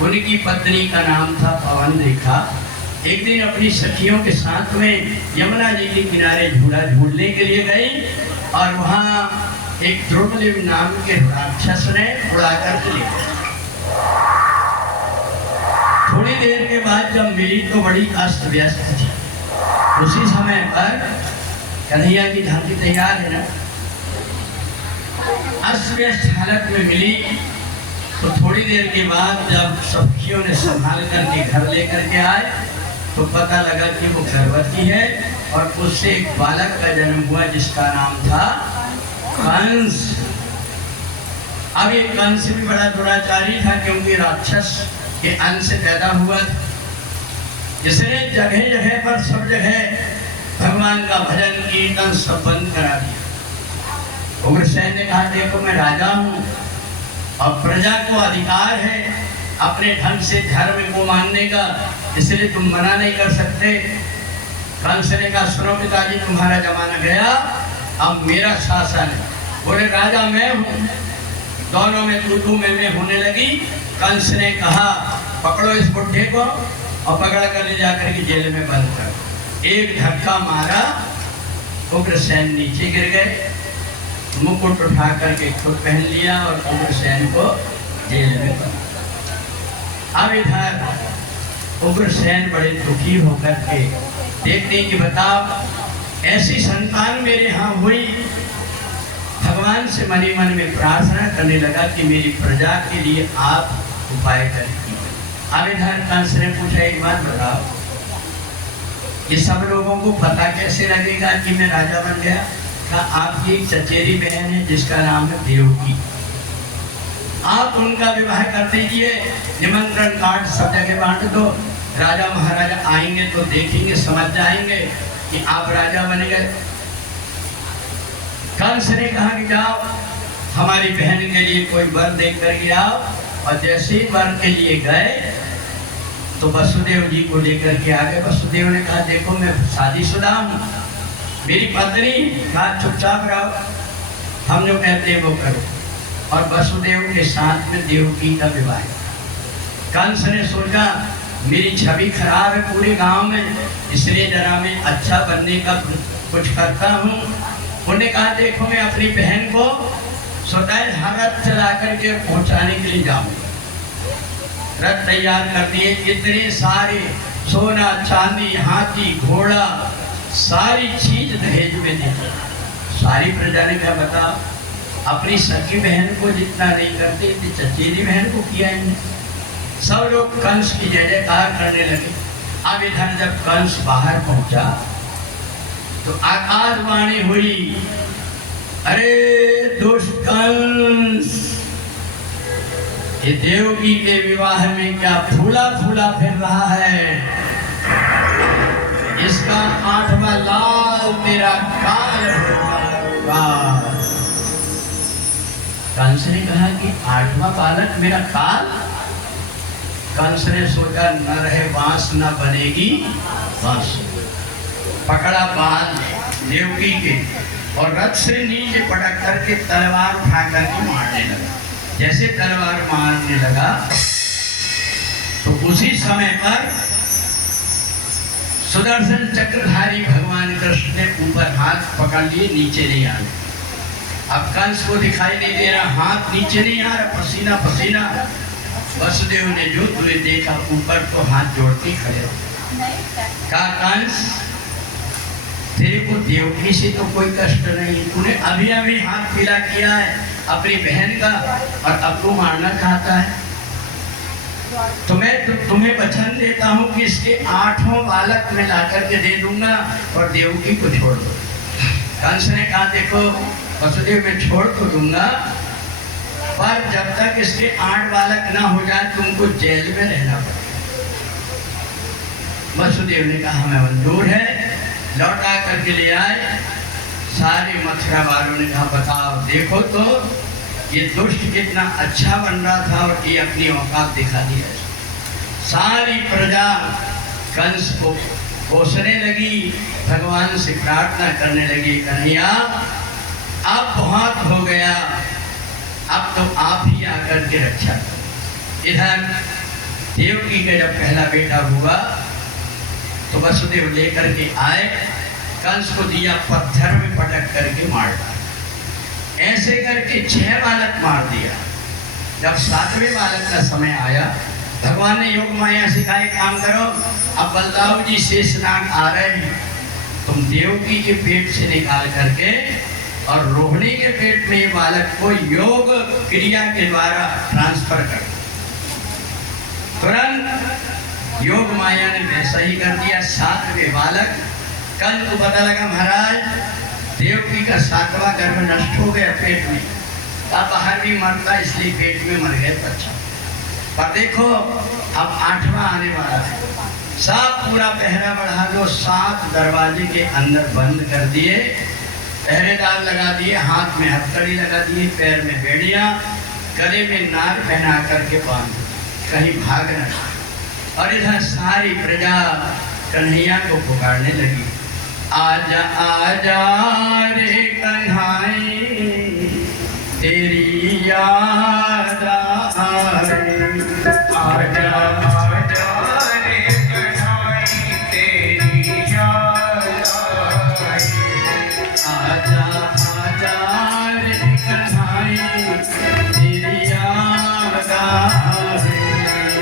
उनकी पत्नी का नाम था पवन रेखा। एक दिन अपनी सखियों के साथ में यमुना जी के किनारे झूला झूलने के लिए गई और वहाँ एक द्रौपदी नाम के राक्षस ने उड़ा कर ले गया। थोड़ी देर के बाद जब मिली तो बड़ी अस्त व्यस्त थी। उसी समय पर कन्हैया की झांकी तैयार है ना, अस्त व्यस्त हालत में मिली। तो थोड़ी देर के बाद जब सखियों ने संभाल करके घर लेकर के आए तो पता लगा कि वो गर्भवती है और उससे एक बालक का जन्म हुआ जिसका नाम था कंस। अब ये कंस भी बड़ा दुराचारी था क्योंकि राक्षस के अंश से पैदा हुआ था। इसने जगह जगह पर सब जगह भगवान का भजन कीर्तन सब बंद करा दिया। उग्रसेन ने कहा देखो मैं राजा हूँ और प्रजा को अधिकार है अपने ढंग से धर्म को मानने का, इसलिए तुम मना नहीं कर सकते। कंस ने कहा सुनो पिताजी तुम्हारा जमाना गया, अब मेरा शासन है। बोले राजा मैं हूँ। दोनों में तू मैं होने लगी। कंस ने कहा पकड़ो इस बुढ़े को और पकड़ कर ले जाकर के जेल में बंद कर। एक धक्का मारा, उग्रसेन नीचे गिर गए। मुकुट उठा करके खुद पहन लिया और उग्रसेन को जेल में बंद। अब इधर उग्रसेन बड़े दुखी होकर के देखते कि बताओ ऐसी संतान मेरे यहाँ हुई। भगवान से मनी मन में प्रार्थना करने लगा कि मेरी प्रजा के लिए आप उपाय करें। अब इधर कंस ने पूछा एक बात बताओ, ये सब लोगों को पता कैसे लगेगा कि मैं राजा बन गया? कहा आपकी एक चचेरी बहन है जिसका नाम है देवकी, आप उनका विवाह कर दीजिए, निमंत्रण कार्ड सब जगह बांट दो। राजा महाराजा आएंगे तो देखेंगे, समझ जाएंगे कि आप राजा बन गए। कंस ने कहा कि जाओ हमारी बहन के लिए कोई वर देख कर आओ। और जैसे ही वर के लिए गए तो वसुदेव जी को लेकर के आ गए। वसुदेव ने कहा देखो मैं शादीशुदा हूँ, मेरी पत्नी कहा चुपचाप रहो, हम जो कहते हैं वो करो। और वसुदेव के साथ में देवकी का विवाह। कंस ने सोचा मेरी छवि खराब है पूरे गांव में, इसलिए जरा मैं अच्छा बनने का कुछ करता हूँ। उन्होंने कहा देखो मैं अपनी बहन को स्वतः रथ चला करके पहुंचाने के लिए जाऊंगा। रथ तैयार कर दिए, इतने सारे सोना चांदी हाथी घोड़ा सारी चीज दहेज में दी। सारी प्रजा ने क्या बताओ अपनी सखी बहन को जितना नहीं करते चचेरी बहन को किया इन्हें। सब लोग कंस की जय जयकार करने लगे। अब इधर जब कंस बाहर पहुंचा तो आकाशवाणी हुई, अरे दुष्ट कंस, ये देवकी के विवाह में क्या फूला फूला फिर रहा है, इसका 8वां लाल तेरा काल होगा। कंस ने कहा कि 8वां बालक मेरा काल? कंस ने सोचा न रहे बांस न बनेगी बांस। पकड़ा बांध देवकी के और रथ से नीचे पटक करके तलवार उठा करके मारने लगा। जैसे तलवार मारने लगा तो उसी समय पर सुदर्शन चक्रधारी भगवान कृष्ण ने ऊपर हाथ पकड़ लिए, नीचे नहीं आ रहे। अब कंस को दिखाई नहीं दे रहा, हाथ नीचे नहीं आ रहा, पसीना पसीना। वसुदेव ने जो तुझे देखा ऊपर तो हाथ जोड़ते खड़े हो। कहा कंस तेरे को देवकी से तो कोई कष्ट नहीं, तूने अभी अभी हाथ पीला किया है अपनी बहन का और अब तू मारना चाहता है। तो मैं तुम्हें वचन देता हूँ कि इसके 8वां बालक मैं ला करके दे दूंगा और देवकी को छोड़ दो। कंस ने कहा देखो वसुदेव मैं छोड़ तो दूंगा पर जब तक इसके 8 बालक ना हो जाए तुमको जेल में रहना पड़ेगा। वसुदेव ने कहा हमें मंजूर है, लौटा करके ले आए। सारे मथुरा वालों ने कहा बताओ देखो तो ये दुष्ट कितना अच्छा बन रहा था और ये अपनी औकात दिखा दी है। सारी प्रजा कंस को कोसने लगी, भगवान से प्रार्थना करने लगी कन्हैया अब बहुत हो गया, अब तो आप ही आकर के रक्षा करो। इधर देवकी का जब पहला बेटा हुआ तो वसुदेव लेकर के आए, कंस को दिया, पत्थर में पटक करके मार डाला। ऐसे करके 6 बालक मार दिया। जब 7वें बालक का समय आया, भगवान ने योग माया सिखाए, काम करो, अब बलदाऊ जी शेषनाग आ रहे हैं, तुम देवकी के पेट से निकाल करके और रोहिणी के पेट में बालक को योग क्रिया के द्वारा ट्रांसफर कर। तुरंत योग माया ने वैसा ही कर दिया। 7वें बालक, कल को पता लगा महाराज देवकी का 7वां गर्भ नष्ट हो गया पेट में, अब बाहर भी मरता इसलिए पेट में मर गए बच्चा। पर देखो अब 8वां आने वाला है, सब पूरा पहरा बढ़ा दो, 7 दरवाजे के अंदर बंद कर दिए, पहरेदार लगा दिए, हाथ में हथकड़ी लगा दिए, पैर में बेड़ियां, गले में नाग पहना करके बांध, कहीं भाग न। और इधर सारी प्रजा कन्हैया को पुकारने लगी, आजा आजा रे कन्हाई तेरी याद आए, आजा आजा रे कन्हाई तेरी याद आए, आजा आजा रे कन्हाई तेरी याद आए,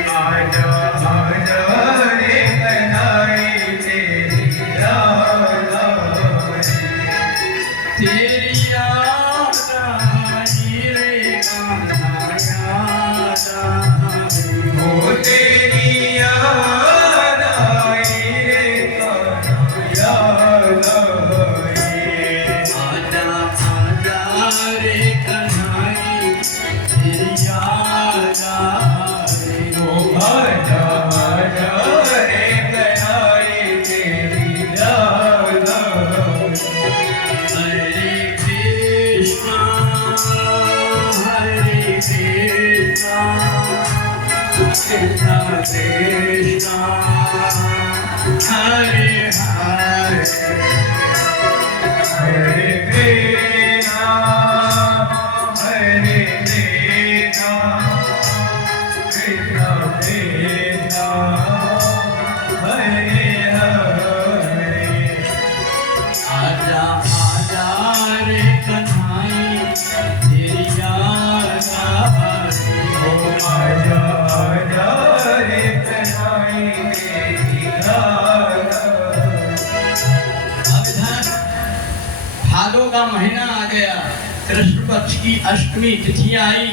आजा आजा रे कन्हाई तेरी याद आए, तेरी याद आई रे कन्हैया ओ तेरी याद आई रे कन्हैया, आजा आजा रे कन्हाई तेरी याद आई, ओ आजा आजा रे कन्हाई तेरी याद आई। हरे कृष्णा कृष्णा कृष्णा हरे हरे, हरे कृष्णा हरे कृष्णा कृष्णा कृष्णा हरे हरे, आजा आजा रे कन्हाई तेरी याद आई, ओ आजा आजा रे कन्हाई तेरी याद आई। अब इधर भादों का महीना आ गया, कृष्ण पक्ष की अष्टमी तिथि आई,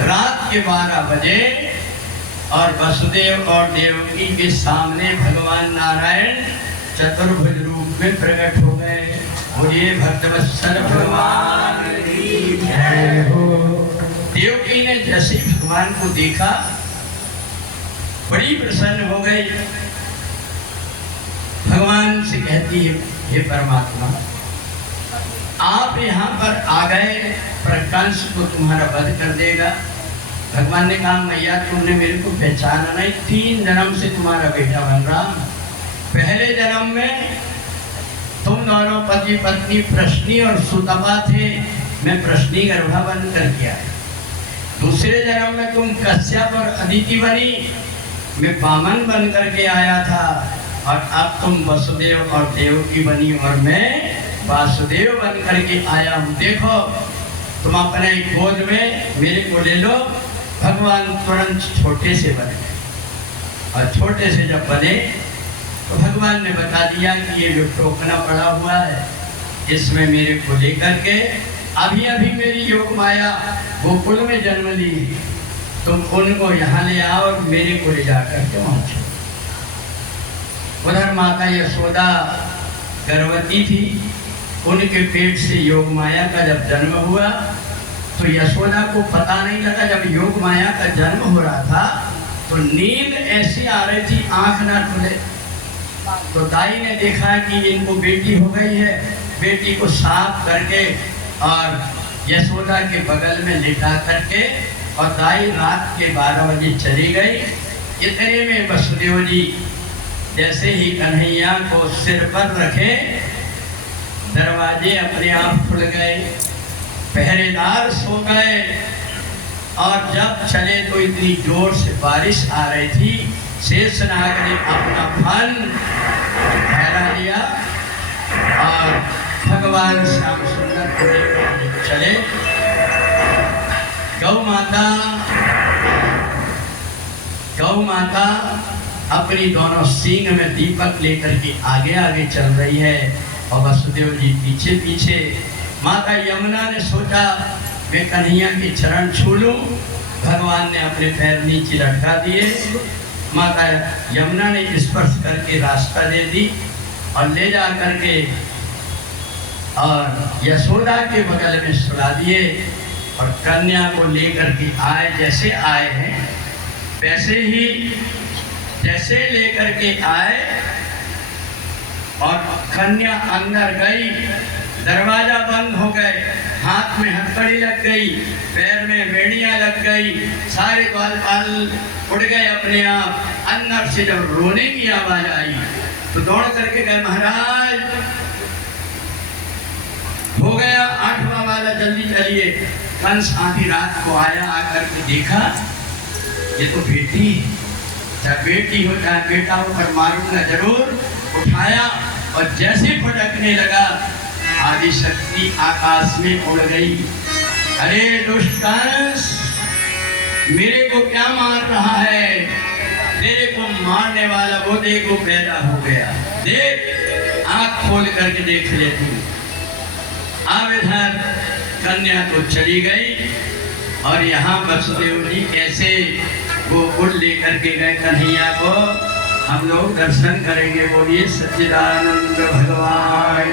रात के 12 बजे और वसुदेव और देवकी के सामने भगवान नारायण चतुर्भुज रूप में प्रकट हो गए। बोलिए भक्तवत्सल भगवान की जय हो। देवकी ने जैसे भगवान को देखा बड़ी प्रसन्न हो गई, भगवान से कहती है, हे परमात्मा आप यहाँ पर आ गए, पर कंस को तुम्हारा वध कर देगा। भगवान ने कहा मैया तुमने मेरे को पहचाना नहीं, 3 जन्म से तुम्हारा बेटा बन रहा। पहले जन्म में तुम दोनों पति पत्नी प्रश्नी और सुतपा थे, मैं प्रश्नी गर्भा बन करके आया। दूसरे जन्म में तुम कश्यप और अदिति बनी, मैं वामन बन करके आया था, और अब तुम वसुदेव और देवकी बनी और मैं वासुदेव बन करके आया हूँ। देखो तुम अपने गोद में मेरे को ले लो। भगवान तुरंत छोटे से बने, और छोटे से जब बने तो भगवान ने बता दिया कि ये जो टोकना पड़ा हुआ है इसमें मेरे को लेकर के अभी अभी मेरी योग माया गोकुल में जन्म ली, तुम उनको यहाँ ले आओ और मेरे को ले जाकर के वहाँ छोड़ो। उधर माता यशोदा गर्भवती थी, उनके पेट से योग माया का जब जन्म हुआ तो यशोदा को पता नहीं लगा। जब योग माया का जन्म हो रहा था तो नींद ऐसी आ रही थी, आंख ना खुले, तो दाई ने देखा कि इनको बेटी हो गई है, बेटी को साफ करके और यशोदा के बगल में लिटा करके और दाई रात के 12 बजे चली गई। इतने में वसुदेव जी जैसे ही कन्हैया को सिर पर रखे, दरवाजे अपने आप खुल गए, पहरेदार सो गए, और जब चले तो इतनी जोर से बारिश आ रही थी, शेषनाग ने अपना फन फहरा लिया और भगवान श्याम सुंदर को लेकर चले। गौ माता अपनी दोनों सींग में दीपक लेकर के आगे आगे चल रही है और वसुदेव जी पीछे पीछे। माता यमुना ने सोचा मैं कन्हैया के चरण छू लूं, भगवान ने अपने पैर नीचे लटका दिए। माता यमुना ने स्पर्श करके रास्ता दे दी और ले जा करके और यशोदा के बगल में सुला दिए और कन्या को लेकर के आए। जैसे आए हैं वैसे ही जैसे लेकर के आए और कन्या अंदर गई, दरवाजा बंद हो गए, हाथ में हथकड़ी लग गई, पैर में बेड़ियां लग गई, सारे बाल बाल उड़ गए अपने आप। अंदर से जब रोने की आवाज आई तो दौड़ करके गए, महाराज हो गया 8वां वाला, जल्दी चलिए। कंस आधी रात को आया, आकर के देखा ये तो बेटी, चाहे बेटी हो चाहे बेटा हो, पर मारूंगा जरूर। उठाया और जैसे फटकने लगा आदि शक्ति आकाश में उड़ गई। अरे दुष्ट कंस, मेरे को क्या मार रहा है? तेरे को मारने वाला वो देखो पैदा हो गया, देख आंख खोल करके देख ले तू। अब इधर कन्या तो चली गई और यहाँ वसुदेव जी कैसे गोकुल लेकर के गए कन्हैया को, हम लोग दर्शन करेंगे। बोलिए सच्चिदानंद भगवान।